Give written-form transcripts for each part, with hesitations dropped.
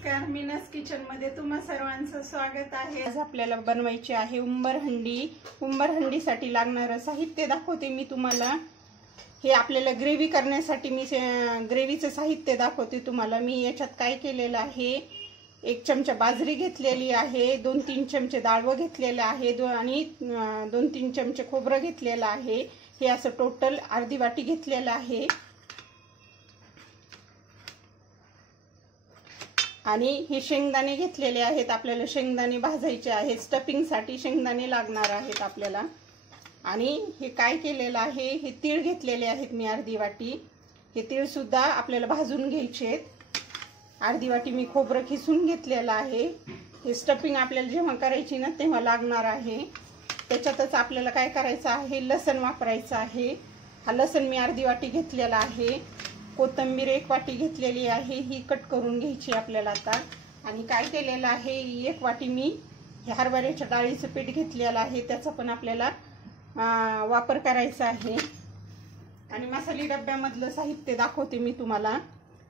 नमस्कार, मीनास किचन मध्ये तुम्हा सर्वांचं स्वागत आहे। आज आपल्याला बनवायची आहे उंबरहंडी। उंबरहंडीसाठी लागणारं साहित्य दाखवते मी तुम्हाला। हे आपल्याला ग्रेव्ही करण्यासाठी मी ग्रेव्हीचं साहित्य दाखवते तुम्हाला। मी याच्यात काय केलेलं आहे, 1 चमचा बाजरी घेतलेली आहे, 2-3 चमचे डाळव घेतलेलं आहे आणि 2-3 चमचे खोबरं घेतलेलं आहे। हे असं टोटल अर्धी वाटी घेतलेलं आहे। आणि हे शेंगदाणे घेतलेले आहेत। आपल्याला शेंगदाणे भाजायचे आहेत, स्टफिंग साठी शेंगदाणे लागणार आहेत आपल्याला। आणि हे काय केलेलं आहे, हे तीळ घेतलेले आहेत मी अर्धी वाटी। हे तीळ सुद्धा आपल्याला भाजून घ्यायचे आहेत। अर्धी वाटी मी खोबरं खिसून घेतलेलं आहे। हे स्टफिंग आपल्याला जेव्हा करायची ना तेव्हा लागणार आहे। त्याच्यातच आपल्याला काय करायचं आहे, लसण वापरायचं आहे। हा लसण मी अर्धी वाटी घेतलेला आहे। कोथिंबीर 1 वाटी घेतलेली आहे, ही कट करून घ्यायची आपल्याला आता। आणि काय केलेलं आहे, 1 वाटी मी हरभऱ्याच्या डाळीचं पीठ घेतलेलं आहे, त्याचा पण आपल्याला वापर करायचा आहे। आणि मसाले डब्यामधलं साहित्य दाखवते मी तुम्हाला।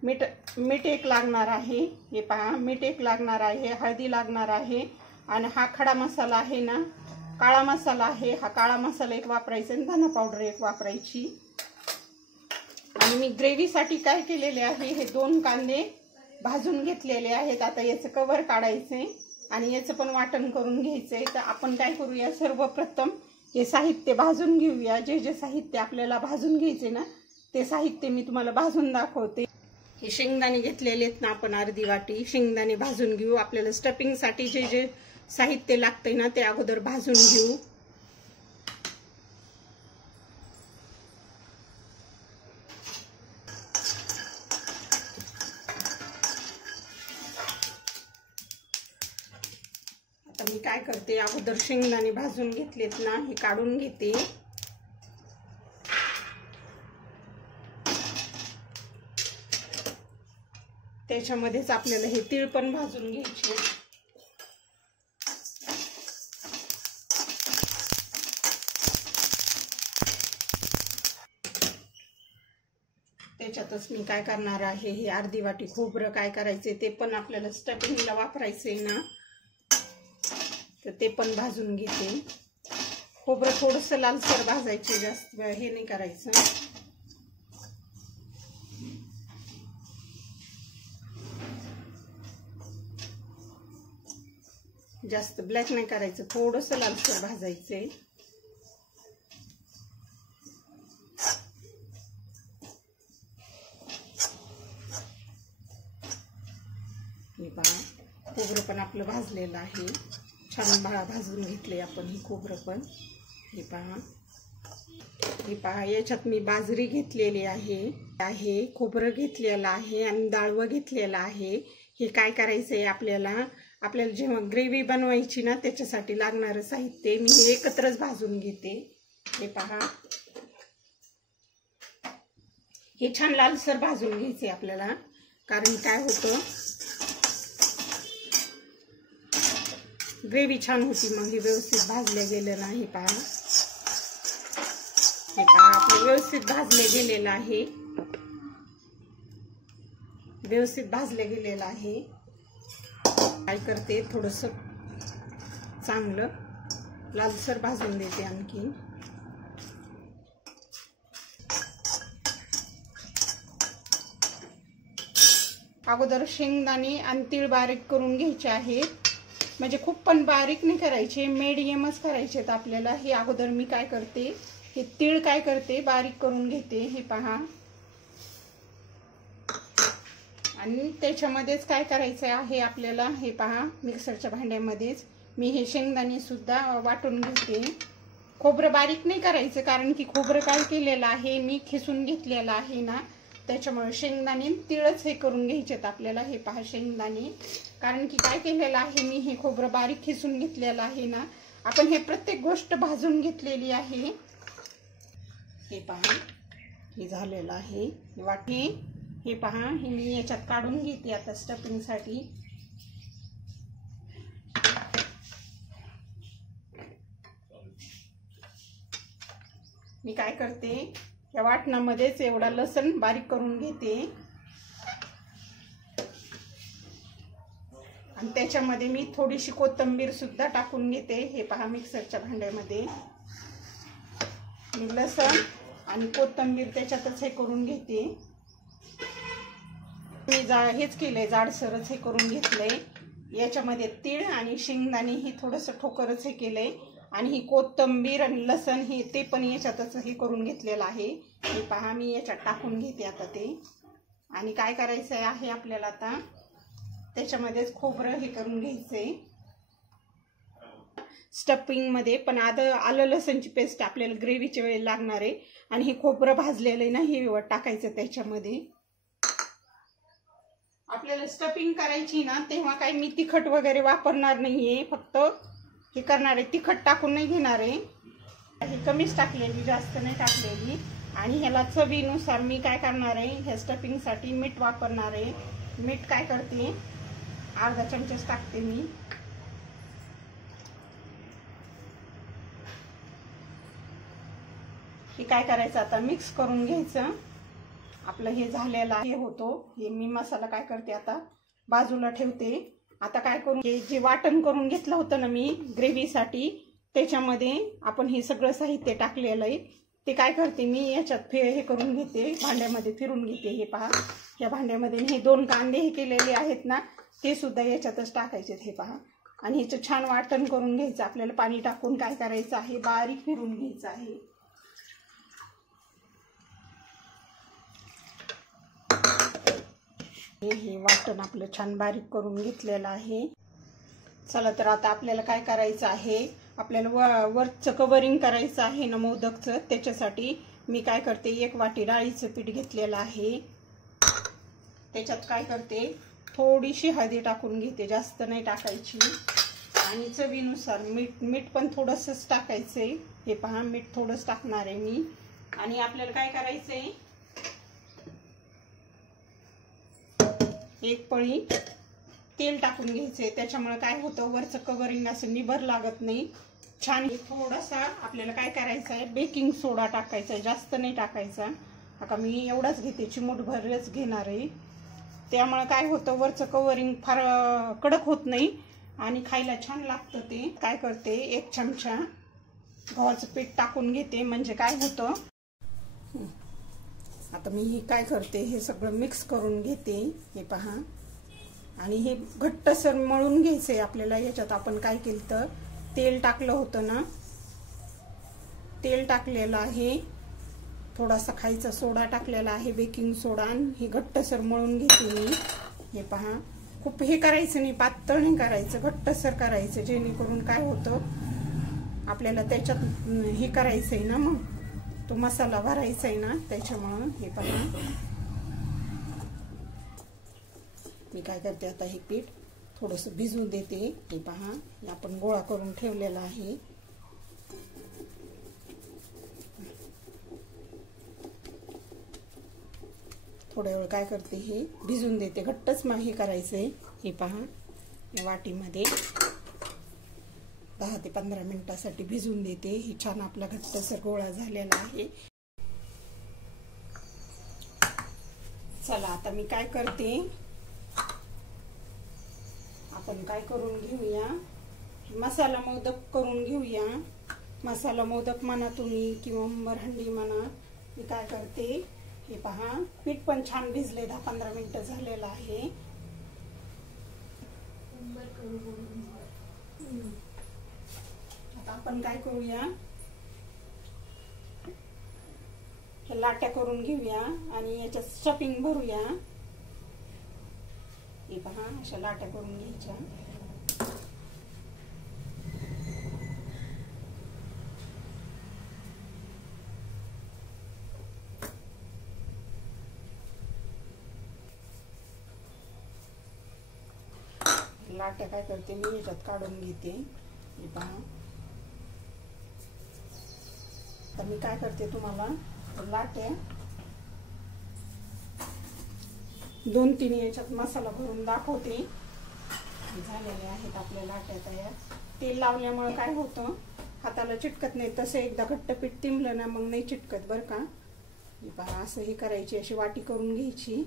मीठ 1 लागणार आहे, हे पहा मीठ 1 लागणार आहे, हळदी लागणार आहे। आणि हा खडा मसाला आहे ना, काळा मसाला आहे, हा काळा मसाला 1 वापरायचा आणि धना पावडर 1 वापरायची। आणि मी ग्रेव्हीसाठी काय केलेले आहे, हे 2 कांदे भाजून घेतलेले आहेत। आता याचं कव्हर काढायचंय आणि याचं पण वाटण करून घ्यायचंय। तर आपण काय करूया, सर्वप्रथम हे साहित्य भाजून घेऊया। जे साहित्य आपल्याला भाजून घ्यायचे ना ते साहित्य मी तुम्हाला भाजून दाखवते। हे शेंगदाणे घेतलेले आहेत ना आपण अर्धी वाटी, शेंगदाणे भाजून घेऊ। आपल्याला स्टफिंग साठी जे साहित्य लागतंय ना ते अगोदर भाजून घेऊ। मी काय करते, अगोदर शेंगदाणे भाजून घेतलेत ना, हे काढून घेते। त्याच्यामध्येच आपल्याला हे तीळ पण भाजून घ्यायचे। त्याच्यातच मी काय करणार आहे, हे अर्धी वाटी खोबरं काय करायचे, ते पण आपल्याला स्टफिंगला वापरायचंय ना, तर ते पण भाजून घेते। खोबरं थोडंसं लालसर भाजायचे, जास्त हे नाही करायचं। जास्त ब्लॅक नाही करायचं, थोडंसं लालसर भाजायचंय। हे पहा खोबरं पण आपलं भाजलेलं आहे, छान भाजून घेतले आपण हे खोबरं पण। हे पहा याच्यात मी बाजरी घेतलेली आहे, खोबरं घेतलेलं आहे आणि डाळवं घेतलेलं आहे। हे काय करायचंय आपल्याला जेव्हा ग्रेव्ही बनवायची ना त्याच्यासाठी लागणारं साहित्य मी हे एकत्रच भाजून घेते। हे पहा हे छान लालसर भाजून घ्यायचे आपल्याला, कारण काय होतं ग्रेव्ही छान होती मग हे व्यवस्थित भाजले गेलं नाही। पहा हे पहा आपलं व्यवस्थित भाजले गेलेलं आहे, व्यवस्थित भाजले गेलेलं आहे। काय करते, थोडंसं चांगलं लालसर भाजून देते आणखी। अगोदर शेंगदाणे आणि तीळ बारीक करून घ्यायचे आहेत, म्हणजे खूप पण बारीक नाही करायचे, मीडियमच करायचे आपल्याला। हे अगोदर मी काय करते, हे तीळ काय करते बारीक करून घेते। हे पहा आणि त्याच्यामध्येच काय करायचं आहे आपल्याला, हे पहा मिक्सरच्या भांड्यामध्येच मी हे शेंगदाणे सुद्धा वाटून घेते। खोबरं बारीक नाही करायचं, कारण की खोबरं काय केलेलं आहे मी खिसून घेतलेलं आहे ना, त्याच्यामुळे शेंगदाणे तीळच हे करून घ्यायचेत आपल्याला। हे पहा शेंगदाणे, कारण की काय केलेलं आहे मी हे खोबरं बारीक खिसून घेतलेलं आहे ना, आपण हे प्रत्येक गोष्ट भाजून घेतलेली आहे। हे पहा हे झालेलं आहे वाटी। हे पहा हे मी याच्यात काढून घेते आता स्टफिंग साठी। मी काय करते, या वाटणामध्येच एवढा लसण बारीक करून घेते। आणि त्याच्यामध्ये मी थोडीशी कोथिंबीर सुद्धा टाकून घेते। हे पहा मिक्सरच्या भांड्यामध्ये मी लसूण आणि कोथिंबीर त्याच्यातच हे करून घेते। मी हेच केलंय, जाडसरच हे करून घेतलंय। याच्यामध्ये तीळ आणि शेंगदाणे हे थोडंसं ठोकरच हे केलंय आणि ही कोथिंबीर आणि लसूण हे ते पण याच्यातच हे करून घेतलेलं आहे। हे पहा मी याच्यात टाकून घेते आता ते। आणि काय करायचं आहे आपल्याला आता त्याच्यामध्येच खोबरं हे करून घ्यायचंय स्टफिंग मध्ये, पण आता आलं लसूणची पेस्ट आपल्याला ग्रेव्हीच्या वेळी लागणार आहे। आणि हे खोबरं भाजलेलं आहे ना हे टाकायचं त्याच्यामध्ये। आपल्याला स्टफिंग करायची ना तेव्हा काही मी तिखट वगैरे वापरणार नाहीये, फक्त हे करणार आहे तिखट टाकून नाही घेणार आहे। हे कमीच टाकलेली, जास्त नाही टाकलेली। आणि ह्याला चवीनुसार मी काय करणार आहे, ह्या स्टफिंगसाठी मीठ वापरणार आहे। मीठ काय करते, अर्धा चमचाच टाकते मी। हे काय करायचं आता मिक्स करून घ्यायचं। आपलं हे झालेलं आहे होतो, हे मी मसाला काय करते आता बाजूला ठेवते। आता काय करू, हे जे वाटण करून घेतलं होतं ना मी ग्रेव्हीसाठी त्याच्यामध्ये आपण हे सगळं साहित्य टाकलेलं आहे ते काय करते मी याच्यात हे करून घेते, भांड्यामध्ये फिरून घेते। हे पहा या भांड्यामध्ये हे 2 कांदे हे केलेले आहेत ना ते सुद्धा याच्यातच टाकायचे। हे पहा आणि ह्याचं छान वाटण करून घ्यायचं। आपल्याला पाणी टाकून काय करायचं आहे, बारीक फिरून घ्यायचं आहे। हे वाटण आपलं छान बारीक करून घेतलेलं आहे। चला तर आता आपल्याला काय करायचं आहे, आपल्याला वरचं कवरिंग करायचं आहे ना मोदकचं। त्याच्यासाठी मी काय करते, 1 वाटी डाळीचं पीठ घेतलेलं आहे। त्याच्यात काय करते थोडीशी हळदी टाकून घेते, जास्त नाही टाकायची। आणि चवीनुसार मीठ पण थोडंसंच टाकायचंय। हे पहा मीठ थोडंच टाकणार आहे मी। आणि आपल्याला काय करायचंय, 1 पळी तेल टाकून घ्यायचे। त्याच्यामुळे काय होतं वरचं कवरिंग असं निभर लागत नाही छान। थोडासा आपल्याला काय करायचं आहे, बेकिंग सोडा टाकायचा आहे, जास्त नाही टाकायचा। आता मी एवढाच घेते, चिमूटभरच घेणार आहे। त्यामुळे काय होतं वरचं कवरिंग फार कडक होत नाही आणि खायला छान लागतं ते। काय करते 1 चमचा गव्हाचं पीठ टाकून घेते, म्हणजे काय होतं आता मी काय करते हे सगळं मिक्स करून घेते। हे पहा आणि हे घट्टसर मळून घ्यायचंय आपल्याला। याच्यात आपण काय केलं तर तेल टाकलं होतं ना, तेल टाकलेलं आहे, थोडासा खायचा सोडा टाकलेला आहे, बेकिंग सोडा। हे घट्टसर मळून घेते मी। हे पहा खूप हे करायचं नाही, पातळ नाही करायचं, घट्टसर करायचं, जेणेकरून काय होतं आपल्याला त्याच्यात हे करायचंय ना मग तो मसाला भरायचा आहे ना त्याच्यामुळे। हे पहा मी काय करते आता हे पीठ थोडंसं भिजू देते। हे पहा आपण गोळा करून ठेवलेला आहे। थोड्या वेळ काय करते हे भिजून देते, घट्टच हे करायचंय। हे पहा या वाटीमध्ये 10 ते 15 मिनिटासाठी भिजून देते। हे छान आपला घट्टसर गोळा झालेला आहे। चला आता मी काय करते, आपण काय करून घेऊया, मसाला मोदक करून घेऊया। मसाला मोदक म्हणा तुम्ही किंवा मरहंडी म्हणा। मी काय करते हे पहा पीठ पण छान भिजले, 10-15 मिनिटं झालेलं आहे। आता आपण काय करूया, हे लाट्या करून घेऊया आणि याच्यात स्टफिंग भरूया। हे पहा अशा लाट्या करून घ्यायच्या। लाट्या काय करते मी याच्यात काढून घेते। हे पहा तर मी काय करते तुम्हाला लाट्या 2-3 याच्यात मसाला भरून दाखवते। झालेले आहेत आपल्या लाट्या तयार। तेल लावल्यामुळे काय होतं हाताला चिटकत नाही, तसं एकदा घट्ट पीठ तिंबलं ना मग नाही चिटकत बरं का। हे पहा असं ही करायची, अशी वाटी करून घ्यायची,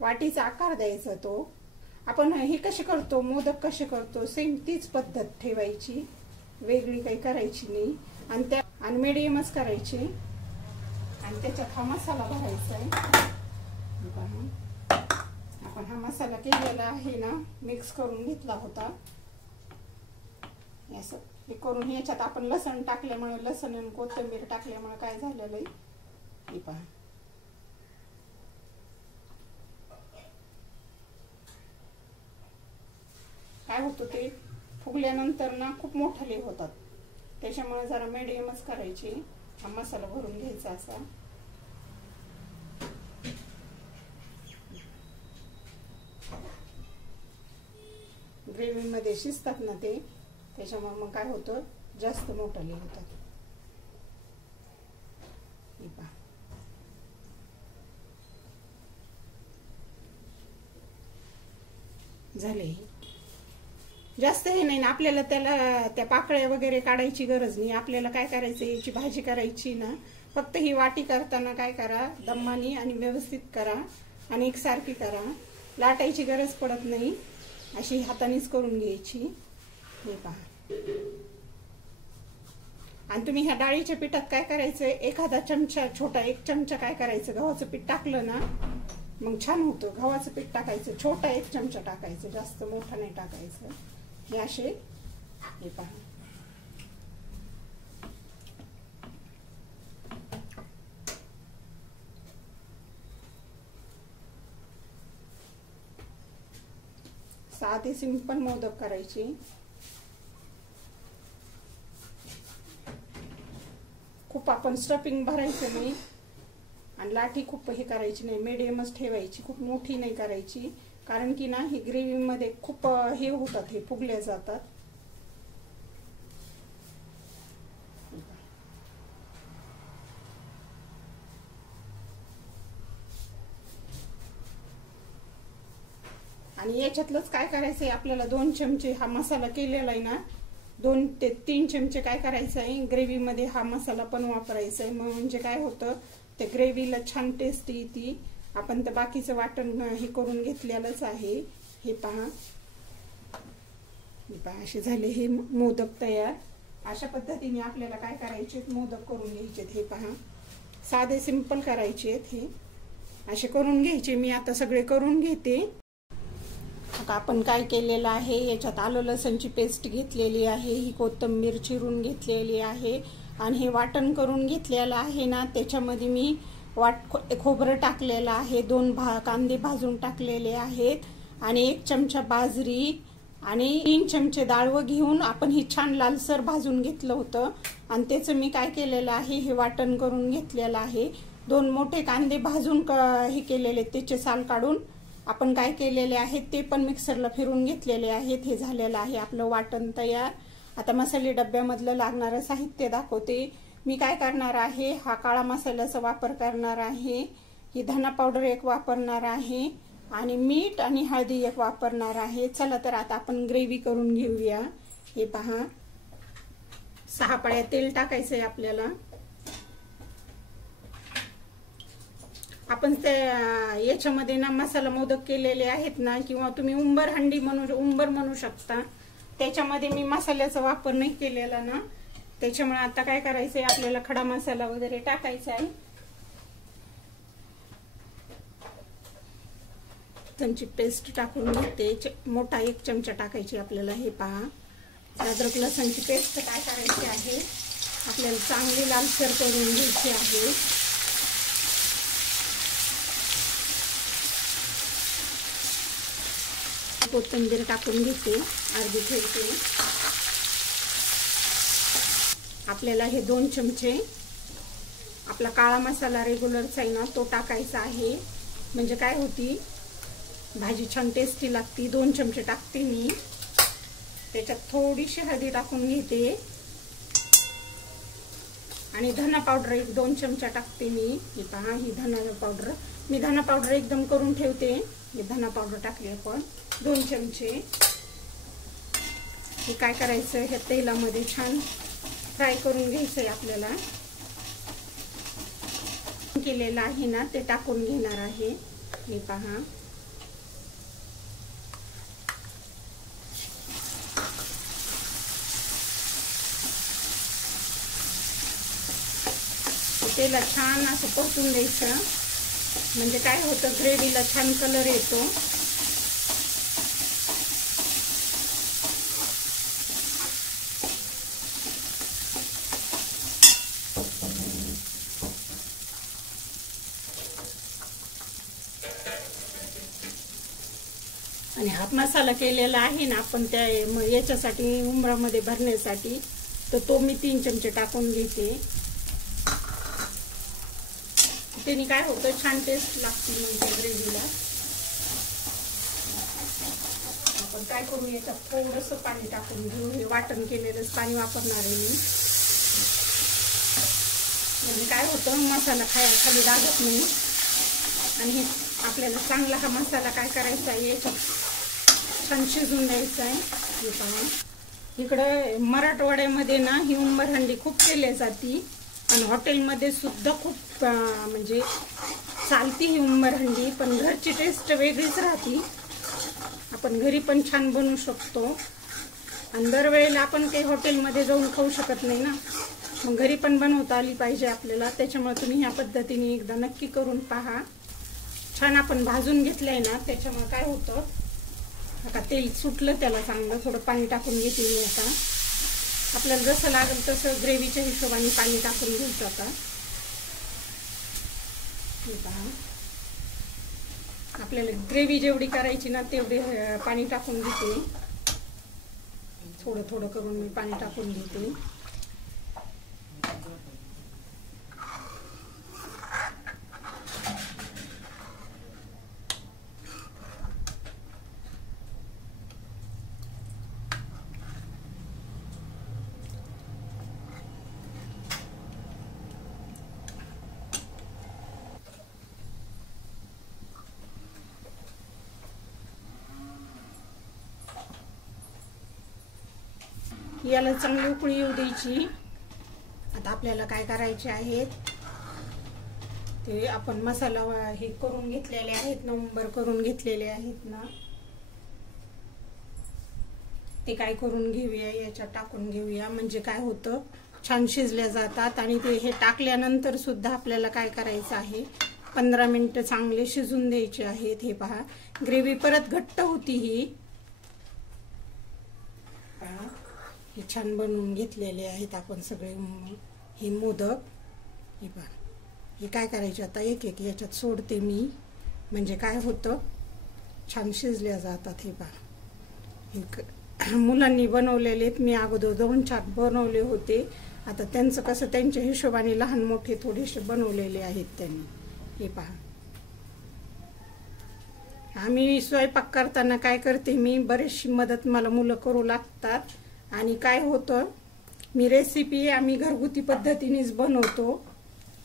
वाटीचा आकार द्यायचा तो आपण हे कसे करतो, मोदक कसे करतो, सेम तीच पद्धत ठेवायची, वेगळी काही करायची नाही. आणि मिडियमच करायची. आणि त्याच्यात हा मसाला भरायचा आहे. आपण हा मसाला केलेला आहे ना, मिक्स करून घेतला होता. असं हे करून याच्यात आपण लसण टाकल्यामुळे, लसण आणि कोथिंबीर टाकल्यामुळे काय झालेलं आहे हे पहा. काय होतं ते फुगल्यानंतर ना खूप मोठाले होतात. त्याच्यामुळे जरा मिडियमच करायची. हा मसाला भरून घ्यायचा असा. ग्रेव्ही मध्ये शिजतात ना ते, त्याच्यामुळे मग काय होतं, जास्त मोठाले होतात. झाले. जास्त हे नाही ना आपल्याला, त्याला त्या पाकळ्या वगैरे काढायची गरज नाही. आपल्याला काय करायचं, याची भाजी करायची ना, फक्त ही वाटी करताना काय करा, दमानी आणि व्यवस्थित करा आणि एकसारखी करा. लाटायची गरज पडत नाही, अशी हातानेच करून घ्यायची. हे पहा. आणि तुम्ही ह्या डाळीच्या पिठात काय करायचं, एखादा चमचा, छोटा 1 चमचा काय करायचं, गव्हाचं पीठ टाकलं ना मग छान होतं. गव्हाचं पीठ टाकायचं, छोटा 1 चमचा टाकायचं, जास्त मोठा नाही टाकायचं. हे असे, हे पहा. साधे सिंपल मोदक करायचे. खूप आपण स्टफिंग भरायचं नाही आणि लाठी खूप हे करायची नाही, मीडियमच ठेवायची. खूप मोठी नाही करायची, कारण की ना ही ग्रेव्ही मध्ये खूप हे होतात, हे फुगले जातात. आणि याच्यातलंच काय करायचंय आपल्याला, 2 चमचे हा मसाला केलेला आहे ना, 2 ते 3 चमचे काय करायचं आहे, ग्रेव्ही मध्ये हा मसाला पण वापरायचा आहे. म्हणजे काय होतं, ते ग्रेव्हीला छान टेस्ट येते. आपण तर बाकीचं वाटण हे करून घेतलेलंच आहे. हे पहा, असे झाले हे मोदक तयार. अशा पद्धतीने आपल्याला काय करायचे, मोदक करून घ्यायचे. हे पहा, साधे सिंपल करायचे. हे असे करून घ्यायचे. मी आता सगळे करून घेते. आता आपण काय केलेलं आहे, याच्यात आलं लसणची पेस्ट घेतलेली आहे, ही कोथिंबीर चिरून घेतलेली आहे आणि हे वाटण करून घेतलेलं आहे ना, त्याच्यामध्ये मी खोबरं टाकलेलं आहे, 2 कांदे भाजून टाकलेले आहेत आणि 1 चमचा बाजरी आणि 3 चमचे डाळवं घेऊन आपण ही छान लालसर भाजून घेतलं होतं. आणि त्याचं मी काय केलेलं आहे, हे वाटण करून घेतलेलं आहे. 2 मोठे कांदे भाजून हे केलेले, त्याचे साल काढून आपण काय केलेले आहेत ते पण मिक्सरला फिरून घेतलेले आहेत. हे झालेलं आहे आपलं वाटण तयार. आता मसाले डब्यामधलं लागणारं साहित्य दाखवते. मी काय करणार आहे, हा काळा मसाल्याचा वापर करणार आहे, ही धना पावडर 1 वापरणार आहे आणि मीठ आणि हळदी 1 वापरणार आहे. चला तर आता आपण ग्रेव्ही करून घेऊया. हे पहा, 6 पळ्या तेल टाकायचं आहे आपल्याला. आपण ते याच्यामध्ये ना मसाला मोदक केलेले आहेत ना, किंवा तुम्ही उंबर म्हणू शकता, त्याच्यामध्ये मी मसाल्याचा वापर नाही केलेला ना, त्याच्यामुळे आता काय करायचंय, आपल्याला खडा मसाला वगैरे टाकायचा आहे. त्यांची पेस्ट टाकून घेते, मोठा 1 चमचा टाकायची आपल्याला. हे पहा, अद्रक लसणची पेस्ट काय करायची आहे, आपल्याला चांगली लालसर करून घ्यायची आहे. कोथिंबीर टाकून घेते, अर्धी ठेवते. आपल्याला हे 2 चमचे आपला काळा मसाला रेग्युलरचा आहे ना, तो टाकायचा आहे. म्हणजे काय होती, भाजी छान टेस्टी लागती. 2 चमचे टाकते मी. त्याच्यात थोडीशी हळदी टाकून घेते आणि धना पावडर 1-2 चमचा टाकते मी. हे पहा, ही धना पावडर, मी धना पावडर एकदम करून ठेवते. हे धना पावडर टाकली आपण 2 चमचे. हे काय करायचं, ह्या तेलामध्ये छान फ्राय करून घ्यायचंय आपल्याला. केलेलं आहे ना, ते टाकून घेणार आहे. हे पहा, तेलात छान असं परतून द्यायचं, म्हणजे काय होतं ग्रेव्हीला छान कलर येतो. आणि हा मसाला केलेला आहे ना आपण त्या याच्यासाठी उंबरामध्ये भरण्यासाठी, तर तो मी 3 चमचे टाकून घेते. त्याने काय होतं छान टेस्ट लागते म्हणजे ग्रेव्हीला. आपण काय करू याच्यात थोडंसं पाणी टाकून घेऊ. हे वाटण केलेलंच पाणी वापरणार आहे मी, म्हणजे काय होतं मसाला खाली लागत नाही. आणि हे आपल्याला चांगला हा मसाला काय करायचा आहे याच्यात छान शिजून द्यायचा आहे. हे पहा इकडं मराठवाड्यामध्ये ना ही उंबरहंडी खूप केली जाते आणि हॉटेलमध्ये सुद्धा खूप म्हणजे चालती ही उंबरहंडी. पण घरची टेस्ट वेगळीच राहते. आपण घरी पण छान बनवू शकतो आणि दरवेळेला आपण काही हॉटेलमध्ये जाऊन खाऊ शकत नाही ना, मग घरी पण बनवता आली पाहिजे आपल्याला. त्याच्यामुळे तुम्ही ह्या पद्धतीने एकदा नक्की करून पहा. छान आपण भाजून घेतलंय ना, त्याच्यामुळे काय होतं आता तेल सुटलं त्याला चांगलं. थोडं पाणी टाकून घेते मी आता. आपल्याला जसं लागेल तसं ग्रेव्हीच्या हिशोबाने पाणी टाकून घ्यायचं. आता आपल्याला ग्रेव्ही जेवढी करायची ना तेवढे पाणी टाकून घेते. थोडं थोडं करून मी पाणी टाकून घेते. याला चांगली उकळी येऊ द्यायची. आता आपल्याला काय करायचे आहेत ते आपण मसाला हे करून घेतलेले आहेत ना, उंबर करून घेतलेले आहेत ना, ते काय करून घेऊया याच्यात टाकून घेऊया. म्हणजे काय होतं छान शिजल्या जातात. आणि ते हे टाकल्यानंतर सुद्धा आपल्याला काय करायचं आहे 15 मिनिटं चांगले शिजून द्यायचे आहेत. हे पहा ग्रेव्ही परत घट्ट होती ही. हे छान बनवून घेतलेले आहेत आपण सगळे हे मोदक. हे पहा हे काय करायचे आता एक एक याच्यात सोडते मी, म्हणजे काय होतं छान शिजल्या जातात. हे पहा मुलांनी बनवलेले आहेत. मी अगोदर 2-4 बनवले होते. आता त्यांचं कसं त्यांच्या हिशोबाने लहान मोठे थोडेसे बनवलेले आहेत त्यांनी. हे पहा आम्ही स्वयंपाक करताना काय करते मी, बरीचशी मदत मला मुलं करू लागतात. आणि काय होतं मी रेसिपी आम्ही घरगुती पद्धतीनेच बनवतो.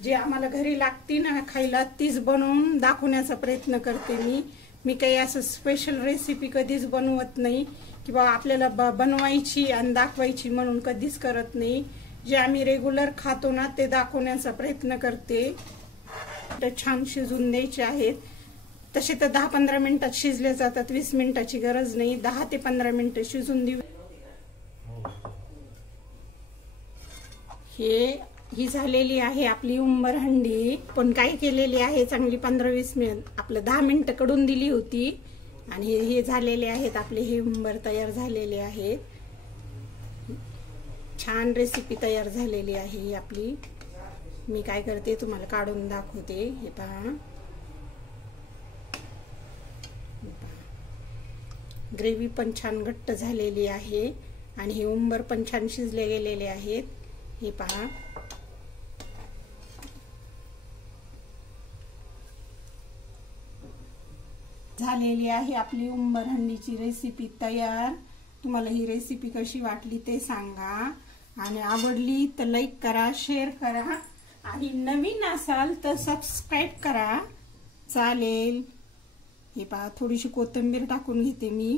जे आम्हाला घरी लागते ना खायला तीच बनवून दाखवण्याचा प्रयत्न करते मी. मी काही असं स्पेशल रेसिपी कधीच बनवत नाही किंवा आपल्याला बनवायची आणि दाखवायची म्हणून कधीच करत नाही. जे आम्ही रेग्युलर खातो ना ते दाखवण्याचा प्रयत्न करते. ते छान शिजून द्यायचे आहेत. तसे तर 10-15 मिनिटात शिजले जातात, 20 मिनिटाची गरज नाही. 10 ते 15 मिनिटं शिजून देऊ. ही झालेली आहे आपली उंबरहंडी. पण काय केलेली आहे चांगली 15-20 मिनिट आपलं 10 मिनिटं कडून दिली होती. आणि हे झालेले आहेत आपले हे उंबर तयार झालेले आहेत. छान रेसिपी तयार झालेली आहे आपली. मी काय करते तुम्हाला काढून दाखवते. हे पहा ग्रेव्ही पण छान घट्ट झालेली आहे आणि हे उंबर पण छान शिजले गेलेले आहेत. हे पहा झालेली आहे आपली उंबरहंडीची रेसिपी तयार. तुम्हाला ही रेसिपी कशी वाटली ते सांगा. आणि आवडली तर लाईक करा, शेअर करा आणि नवीन असाल तर सबस्क्राईब करा. चालेल. हे पहा थोडीशी कोथिंबीर टाकून घेते मी.